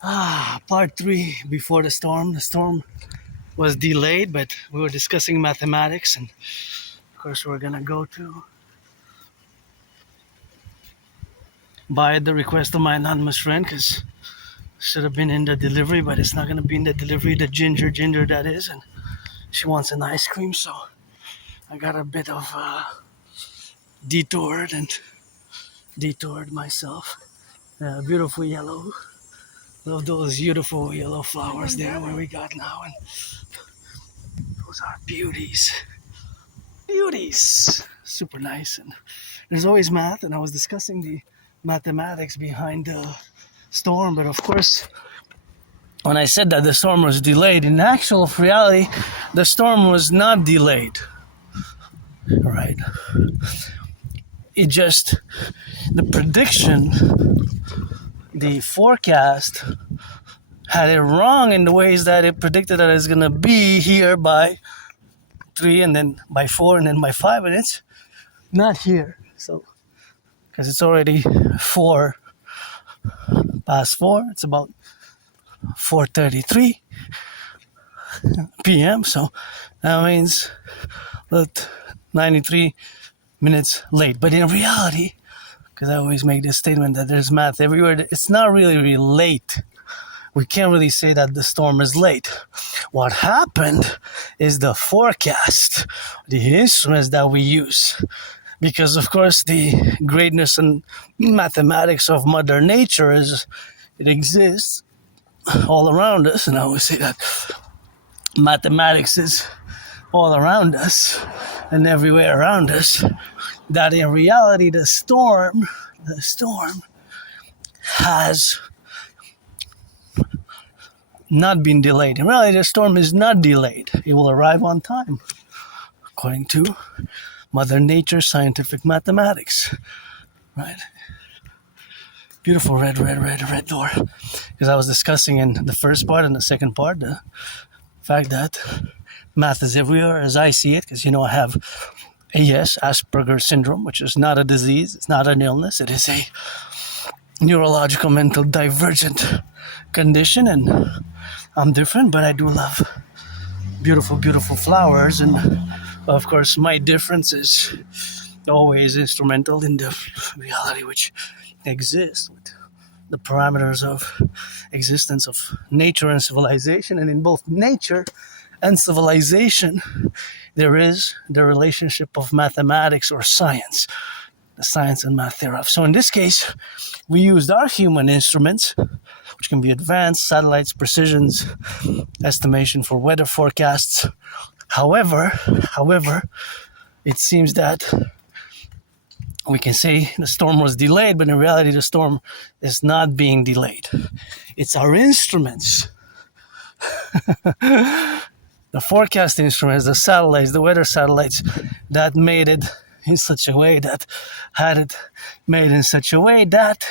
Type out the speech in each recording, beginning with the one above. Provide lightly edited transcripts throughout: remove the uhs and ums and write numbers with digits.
Part 3 before the storm. The storm was delayed, but we were discussing mathematics, and of course, we're gonna go to by the request of my anonymous friend because should have been in the delivery, but it's not gonna be in the delivery. The ginger that is, and she wants an ice cream, so I got a bit of detoured myself. Beautiful yellow. Love those beautiful yellow flowers there where we got now, and those are beauties. Super nice. And there's always math, and I was discussing the mathematics behind the storm, but of course, when I said that the storm was delayed, in actual reality, the storm was not delayed. Right? It just, the prediction, the forecast had it wrong in the ways that it predicted that it's going to be here by 3 and then by 4 and then by 5, and it's not here. So, because it's already 4 past 4, it's about 4:33 p.m. So that means that 93 minutes late. But in reality, because I always make this statement that there's math everywhere, it's not really late. We can't really say that the storm is late. What happened is the forecast, the instruments that we use. Because, of course, the greatness and mathematics of Mother Nature is it exists all around us. And I always say that mathematics is all around us and everywhere around us. That in reality, the storm has not been delayed. In reality, the storm is not delayed. It will arrive on time, according to Mother Nature's scientific mathematics. Right? Beautiful red door. Because I was discussing in the first part and the second part the fact that math is everywhere as I see it. Because, I have AS, Asperger's syndrome, which is not a disease. It's not an illness. It is a neurological mental divergent condition, and I'm different, but I do love beautiful flowers. And of course, my difference is always instrumental in the reality which exists with the parameters of existence of nature and civilization. And in both nature and civilization, there is the relationship of mathematics or science, the science and math thereof. So in this case, we used our human instruments, which can be advanced satellites, precisions, estimation for weather forecasts. However, it seems that we can say the storm was delayed, but in reality, the storm is not being delayed. It's our instruments. The forecast instruments, the satellites, the weather satellites, that made it in such a way that had it made in such a way that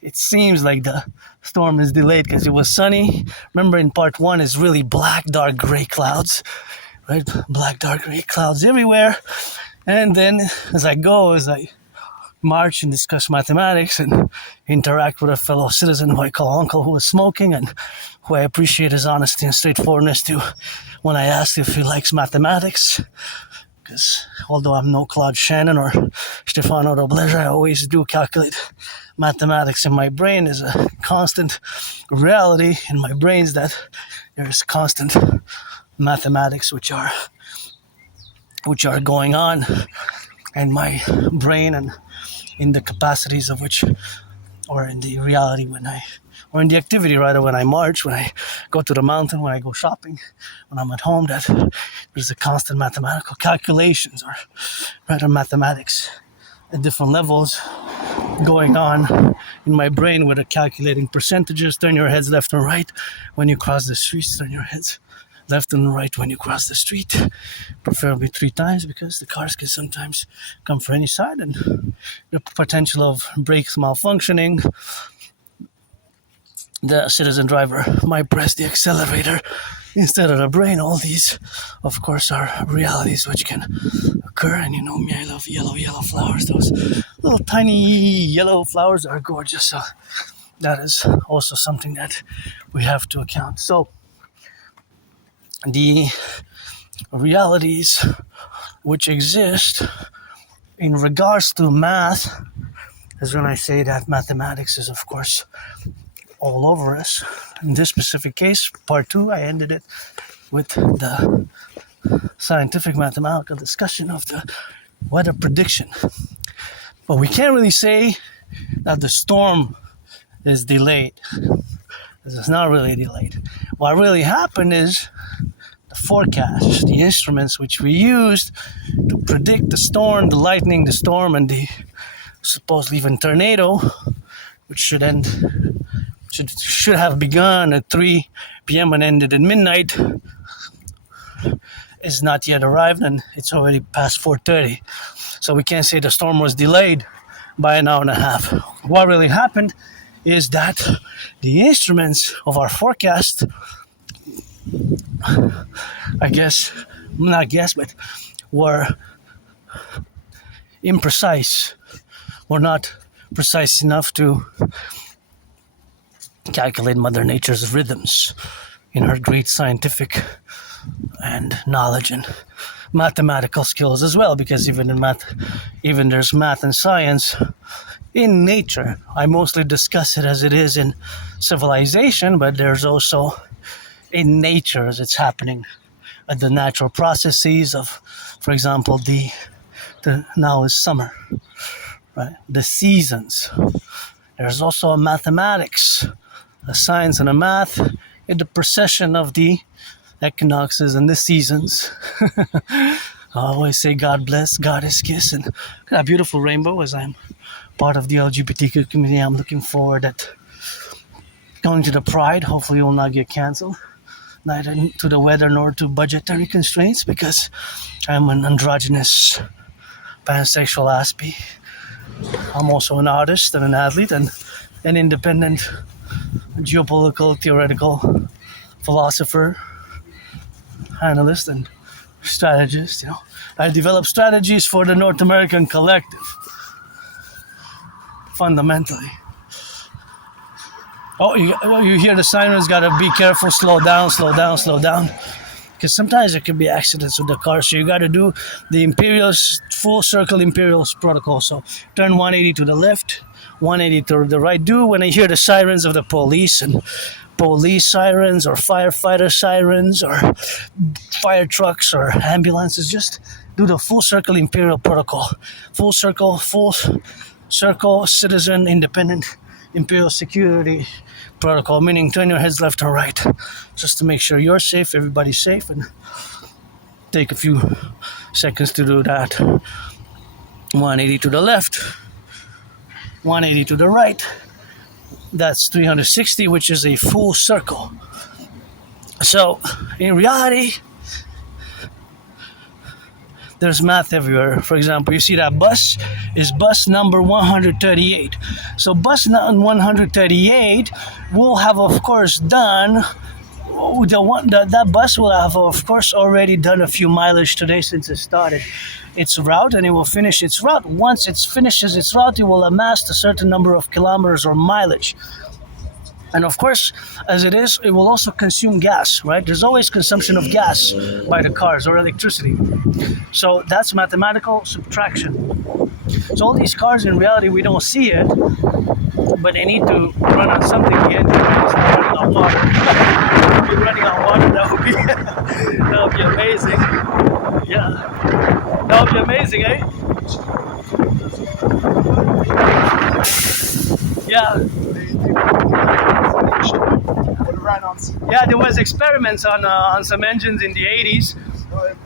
it seems like the storm is delayed because it was sunny. Remember in part 1, it's really black, dark, gray clouds, right? Black, dark, gray clouds everywhere. And then as I march and discuss mathematics and interact with a fellow citizen who I call uncle, who was smoking, and who I appreciate his honesty and straightforwardness to when I asked if he likes mathematics. Because although I'm no Claude Shannon or Stefano Dobleja, I always do calculate mathematics in my brain. Is a constant reality in my brains that there's constant mathematics which are going on in my brain, and in the capacities of which, or in the reality or in the activity rather, when I march, when I go to the mountain, when I go shopping, when I'm at home, that there's a constant mathematical calculations, or rather mathematics at different levels going on in my brain, where they're calculating percentages. Turn your heads left and right when you cross the streets. Turn your heads left and right when you cross the street, preferably 3 times, because the cars can sometimes come from any side, and the potential of brakes malfunctioning. The citizen driver might press the accelerator instead of the brain. All these, of course, are realities which can occur. And you know me, I love yellow flowers. Those little tiny yellow flowers are gorgeous. So that is also something that we have to account. So the realities which exist in regards to math is when I say that mathematics is, of course, all over us. In this specific case, part 2, I ended it with the scientific mathematical discussion of the weather prediction. But we can't really say that the storm is delayed. It's not really delayed. What really happened is the forecast, the instruments which we used to predict the storm, the lightning, the storm, and the supposedly even tornado, which should have begun at 3 p.m. and ended at midnight, is not yet arrived, and it's already past 4:30. So we can't say the storm was delayed by an hour and a half. What really happened is that the instruments of our forecast, but were imprecise, were not precise enough to calculate Mother Nature's rhythms in her great scientific and knowledge and mathematical skills as well, because even there's math and science in nature. I mostly discuss it as it is in civilization, but there's also in nature as it's happening at the natural processes of, for example, the now is summer, right? The seasons. There's also a mathematics, a science and a math in the precession of the equinoxes and the seasons. I always say God bless, God is kiss, and a beautiful rainbow. As I'm part of the LGBTQ community, I'm looking forward at going to the Pride. Hopefully it will not get cancelled, neither to the weather nor to budgetary constraints, because I'm an androgynous pansexual Aspie. I'm also an artist and an athlete and an independent geopolitical theoretical philosopher, analyst, and strategist. I develop strategies for the North American Collectif, fundamentally. You hear the sirens, gotta be careful, slow down, because sometimes there could be accidents with the car, so you gotta do the full circle Imperials protocol. So turn 180 to the left, 180 to the right. When I hear the sirens of the police and police sirens or firefighter sirens or fire trucks or ambulances, just do the full circle Imperial protocol. Full circle citizen independent Imperial security protocol, meaning turn your heads left or right, just to make sure you're safe, everybody's safe, and take a few seconds to do that. 180 to the left, 180 to the right. That's 360, which is a full circle. So, in reality, there's math everywhere. For example, you see that bus is bus number 138. So bus number 138 will have, of course, done that bus will have, of course, already done a few mileage today since it started its route, and it will finish its route. Once it finishes its route, it will amass a certain number of kilometers or mileage. And of course, as it is, it will also consume gas, right? There's always consumption of gas by the cars or electricity. So that's mathematical subtraction. So all these cars, in reality, we don't see it, but they need to run on something. The engine is running on water. If you're running on water, that would be amazing. Yeah, that would be amazing, eh? Yeah. Yeah, there was experiments on some engines in the 80s.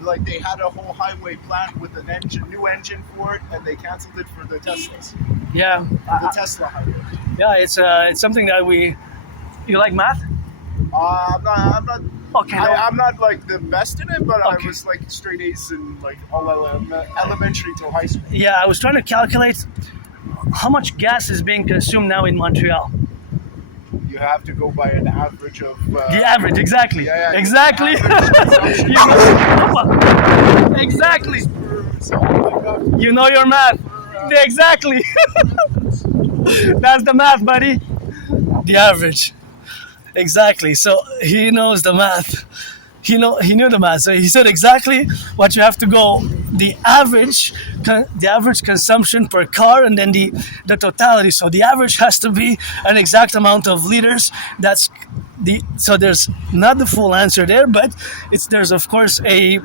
Like they had a whole highway planned with an new engine for it, and they canceled it for the Teslas. Yeah. The Tesla highway. Yeah, it's something that you like math? I'm not. Okay. I'm not like the best in it, but okay. I was like straight A's in like all elementary to high school. Yeah, I was trying to calculate how much gas is being consumed now in Montreal. You have to go by an average of... the average, exactly. Yeah, exactly. Exactly. You know your math. Exactly. That's the math, buddy. The average. Exactly. So he knows the math. He knew the math. So he said exactly what you have to go. The average consumption per car, and then the totality. So the average has to be an exact amount of liters. So there's not the full answer there, but there's of course a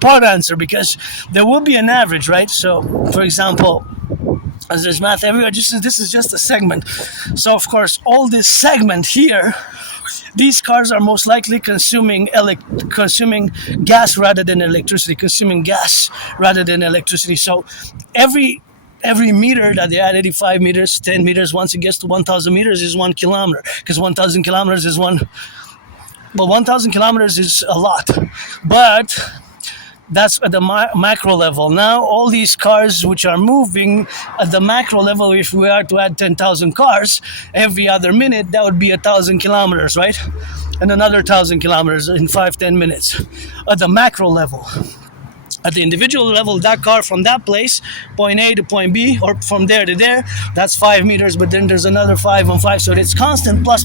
part answer, because there will be an average, right? So for example, as there's math everywhere, this is just a segment. So of course, all this segment here, these cars are most likely consuming gas rather than electricity, So every meter that they add, 85 meters, 10 meters, once it gets to 1,000 meters is 1 kilometer, because 1,000 kilometers is 1,000 kilometers is a lot. But that's at the macro level. Now, all these cars which are moving at the macro level, if we are to add 10,000 cars every other minute, that would be 1,000 kilometers, right? And another 1,000 kilometers in 5-10 minutes at the macro level. At the individual level, that car from that place, point A to point B, or from there to there, that's 5 meters, but then there's another 5 on 5, so it's constant plus.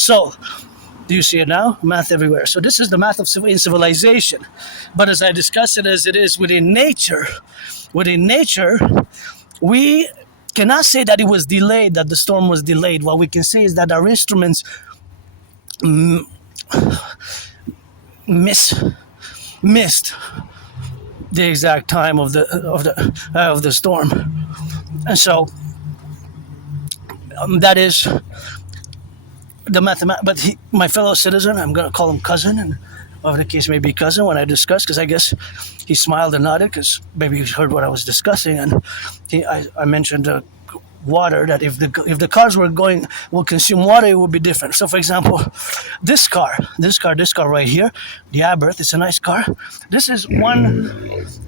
So, do you see it now? Math everywhere. So this is the math in civilization. But as I discuss it as it is within nature, we cannot say that it was delayed, that the storm was delayed. What we can say is that our instruments missed the exact time of the storm, and so that is the mathematics. But my fellow citizen, I'm going to call him cousin, and whatever the case may be, cousin, when I discuss, because I guess he smiled and nodded, because maybe he heard what I was discussing, and I mentioned water, that if the cars will consume water, it would be different. So for example, this car right here, the Aberth, it's a nice car. This is one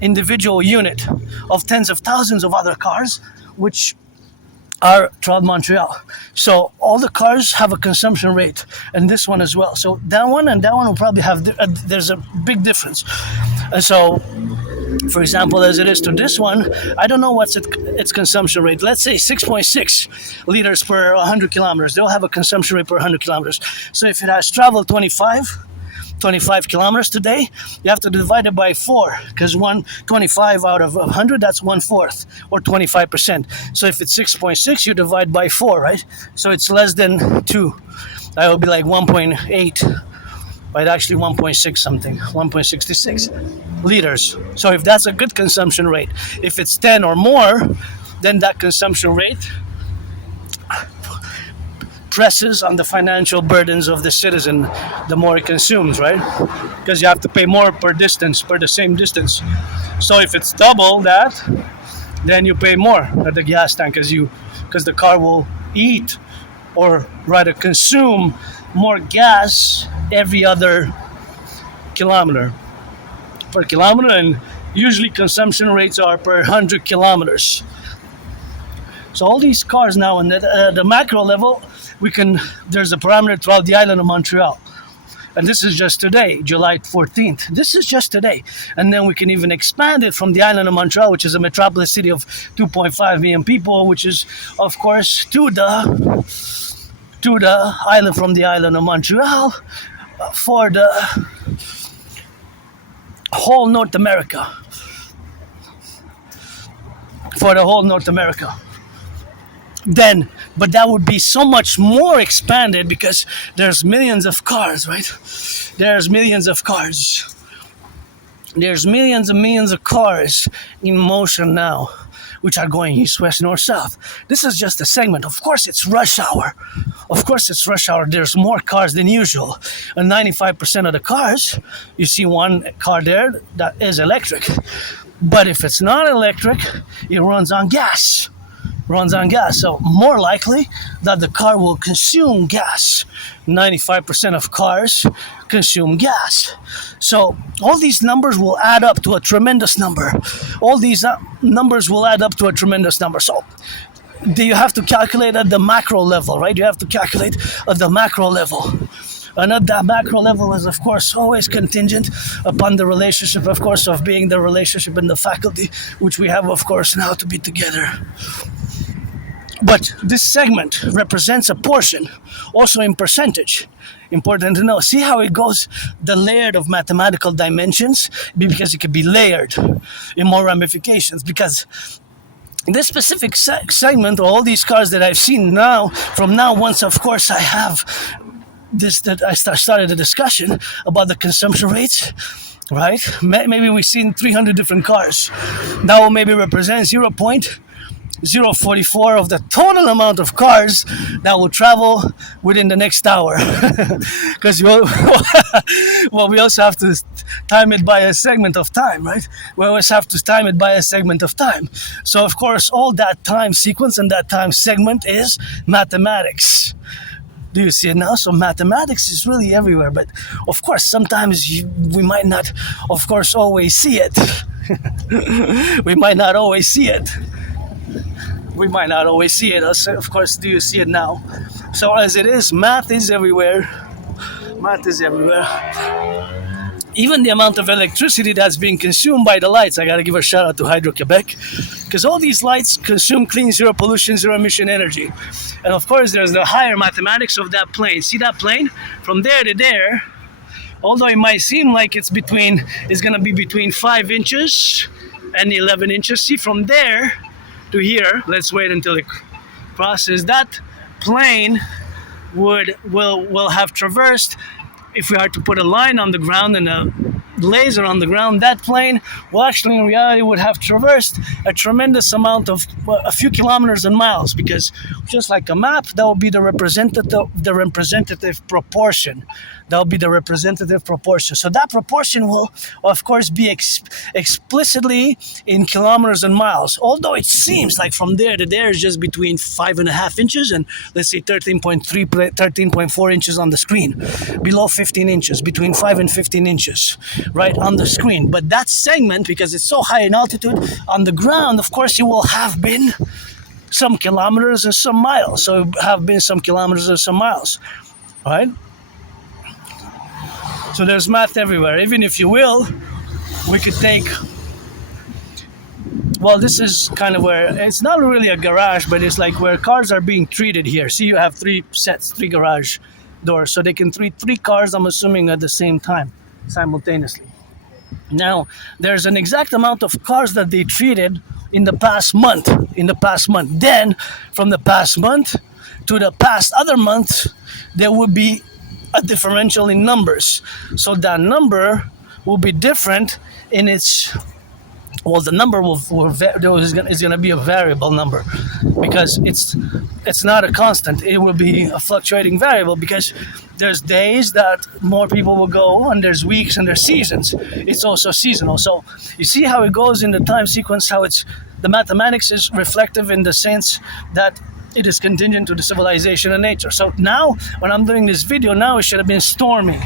individual unit of tens of thousands of other cars which are throughout Montreal. So all the cars have a consumption rate, and this one as well. So that one and that one will probably have, there's a big difference. And so, for example, as it is to this one, I don't know what's its consumption rate. Let's say 6.6 liters per 100 kilometers. They'll have a consumption rate per 100 kilometers. So if it has traveled 25 kilometers today, you have to divide it by 4, because 125 out of 100, that's 1/4, or 25%. So if it's 6.6, you divide by 4, right? So it's less than 2. That would be like 1.8, right? Actually 1.6 something, 1.66 liters. So if that's a good consumption rate, if it's 10 or more, then that consumption rate presses on the financial burdens of the citizen the more it consumes, right? Because you have to pay more per the same distance. So if it's double that, then you pay more at the gas tank, because the car will eat, or rather consume, more gas every other kilometer. Per kilometer, and usually consumption rates are per 100 kilometers. So all these cars now, and at the macro level, there's a parameter throughout the island of Montreal. And this is just today, July 14th. This is just today. And then we can even expand it from the island of Montreal, which is a metropolis city of 2.5 million people, which is, of course, to the island, from the island of Montreal, for the whole North America. But that would be so much more expanded, because there's millions of cars, right? There's millions and millions of cars in motion now, which are going east, west, north, south. This is just a segment. Of course, it's rush hour. There's more cars than usual. And 95% of the cars, you see one car there that is electric. But if it's not electric, it runs on gas. So more likely that the car will consume gas. 95% of cars consume gas. So all these numbers will add up to a tremendous number. So you have to calculate at the macro level, right? You have to calculate at the macro level. And at that macro level is, of course, always contingent upon the relationship, of course, of being the relationship in the faculty, which we have, of course, now to be together. But this segment represents a portion, also in percentage. Important to know. See how it goes, the layered of mathematical dimensions, because it can be layered in more ramifications. Because this specific segment, all these cars that I've seen now, from now, once of course I have this, that I started a discussion about the consumption rates, right? Maybe we've seen 300 different cars. That will maybe represent 0.044 of the total amount of cars that will travel within the next hour. Because well, we also have to time it by a segment of time, right? We always have to time it by a segment of time. So of course, all that time sequence and that time segment is mathematics. Do you see it now? So mathematics is really everywhere, but of course sometimes we might not, of course, always see it. We might not always see it. We might not always see it. Of course, do you see it now? So as it is, math is everywhere. Math is everywhere. Even the amount of electricity that's being consumed by the lights. I gotta give a shout out to Hydro-Quebec, because all these lights consume clean, zero pollution, zero emission energy. And of course, there's the higher mathematics of that plane. See that plane? From there to there, although it might seem like it's gonna be between 5 inches and 11 inches. See, from there to here, let's wait until it crosses. That plane will have traversed, if we are to put a line on the ground and a laser on the ground, that plane will actually in reality would have traversed a tremendous amount of a few kilometers and miles, because just like a map, that will be the representative proportion. That will be the representative proportion. So that proportion will, of course, be explicitly in kilometers and miles. Although it seems like from there to there is just between 5.5 inches and let's say 13.4 inches on the screen. Below 15 inches, between 5 and 15 inches, right, on the screen. But that segment, because it's so high in altitude, on the ground, of course, it will have been some kilometers or some miles. So it have been some kilometers or some miles, right? So there's math everywhere. Even if you will, we could take, well, this is kind of where, it's not really a garage, but it's like where cars are being treated here. See, you have three garage doors. So they can treat 3 cars, I'm assuming, at the same time, simultaneously. Now, there's an exact amount of cars that they treated in the past month. Then, from the past month to the past other month, there would be a differential in numbers. So that number will be different in its, well, the number is going to be a variable number, because it's not a constant. It will be a fluctuating variable, because there's days that more people will go, and there's weeks and there's seasons. It's also seasonal. So you see how it goes in the time sequence, how the mathematics is reflective in the sense that it is contingent to the civilization and nature. So now, when I'm doing this video, now it should have been stormy.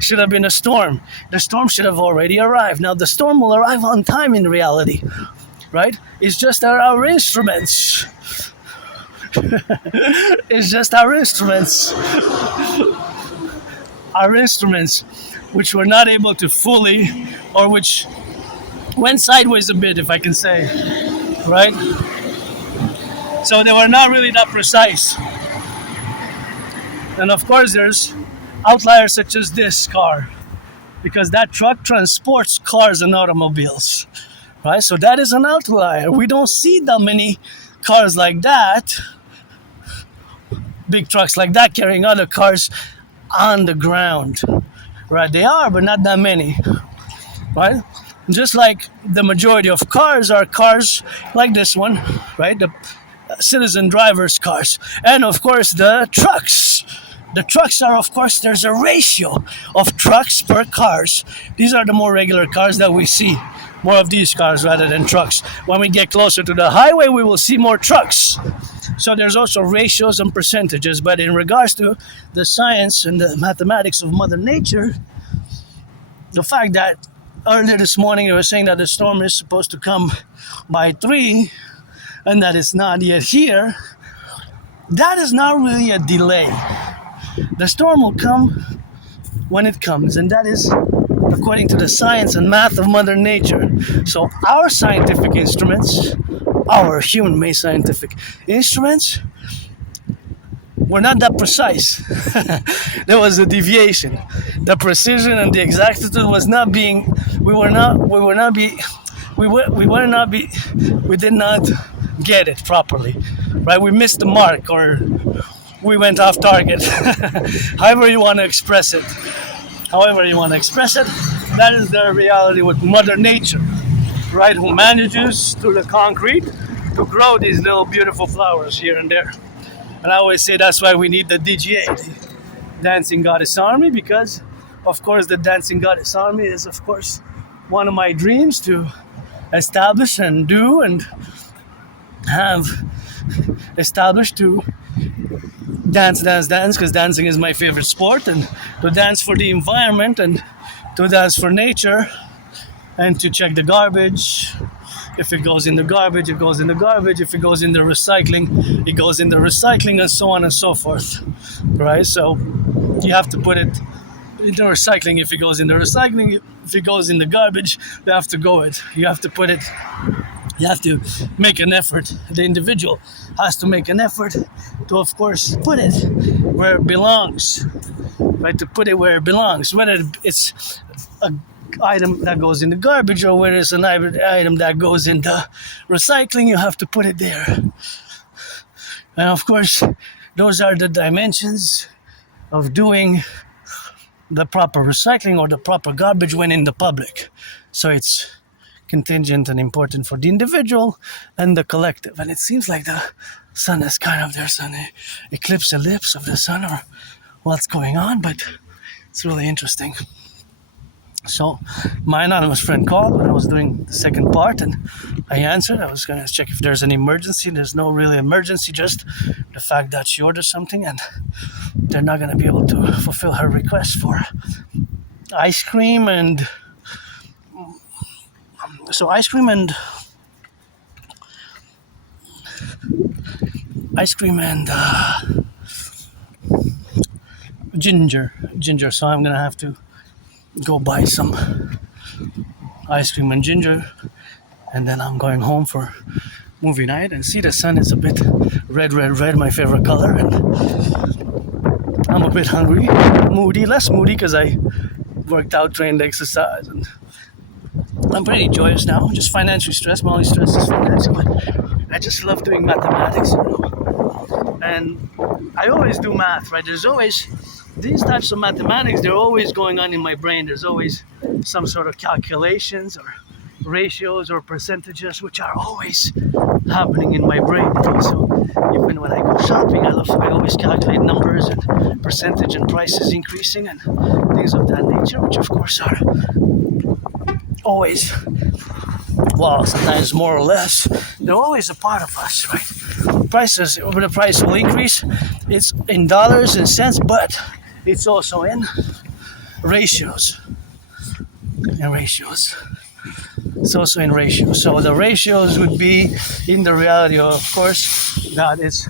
Should have been a storm. The storm should have already arrived. Now, the storm will arrive on time in reality, right? It's just our instruments. It's just our instruments. Our instruments, which were not able to fully, or which went sideways a bit, if I can say, right? So they were not really that precise. And of course there's outliers such as this car, because that truck transports cars and automobiles, right? So that is an outlier. We don't see that many cars like that, big trucks like that carrying other cars on the ground, right? They are, but not that many, right? Just like the majority of cars are cars like this one, right? The citizen drivers' cars. And of course the trucks. The trucks are, of course, there's a ratio of trucks per cars. These are the more regular cars that we see. More of these cars rather than trucks. When we get closer to the highway, we will see more trucks. So there's also ratios and percentages. But in regards to the science and the mathematics of Mother Nature, the fact that earlier this morning they were saying that the storm is supposed to come by 3 and that it's not yet here, that is not really a delay. The storm will come when it comes, and that is according to the science and math of Mother Nature. So our scientific instruments our human-made scientific instruments were not that precise. There was a deviation. The precision and the exactitude was not being. We did not get it properly, right? We missed the mark, or we went off target. However you want to express it. That is the reality with Mother Nature, right? Who manages through the concrete to grow these little beautiful flowers here and there. And I always say that's why we need the DGA, the Dancing Goddess Army, because, of course, the Dancing Goddess Army is, of course, one of my dreams to establish and do and have established to dance, because dancing is my favorite sport, and to dance for the environment and to dance for nature and to check the garbage. If it goes in the garbage, it goes in the garbage. If it goes in the recycling, it goes in the recycling, and so on and so forth, right? So you have to put it in the recycling. If it goes in the recycling, if it goes in the garbage, you have to make an effort. The individual has to make an effort to, of course, put it where it belongs, right? To put it where it belongs, whether it's a item that goes in the garbage or whether it's an item that goes in the recycling, you have to put it there. And of course, those are the dimensions of doing the proper recycling or the proper garbage when in the public. So it's contingent and important for the individual and the collective. And it seems like the sun is kind of, there's an eclipse of the sun or what's going on, but it's really interesting. So my anonymous friend called when I was doing the second part, and I answered. I was going to check if there's an emergency. There's no really emergency, just the fact that she ordered something and they're not going to be able to fulfill her request for ice cream and ginger. So I'm going to have to go buy some ice cream and ginger, and then I'm going home for movie night. And see, the sun is a bit red, my favorite color, and I'm a bit hungry, less moody because I worked out, trained, exercise, and I'm pretty joyous now. I'm just financially stressed. My only stress is financial, but I just love doing mathematics, and I always do math, right? There's always these types of mathematics, they're always going on in my brain. There's always some sort of calculations or ratios or percentages which are always happening in my brain. So even when I go shopping, I always calculate numbers and percentage and prices increasing and things of that nature, which of course are always, well, sometimes more or less, they're always a part of us, right? The price will increase. It's in dollars and cents, but it's also in ratios. It's also in ratios. So the ratios would be in the reality, of course, that is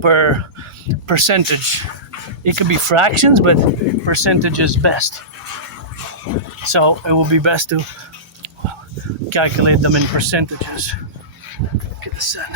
per percentage. It could be fractions, but percentage is best. So it will be best to calculate them in percentages. Look at the sun.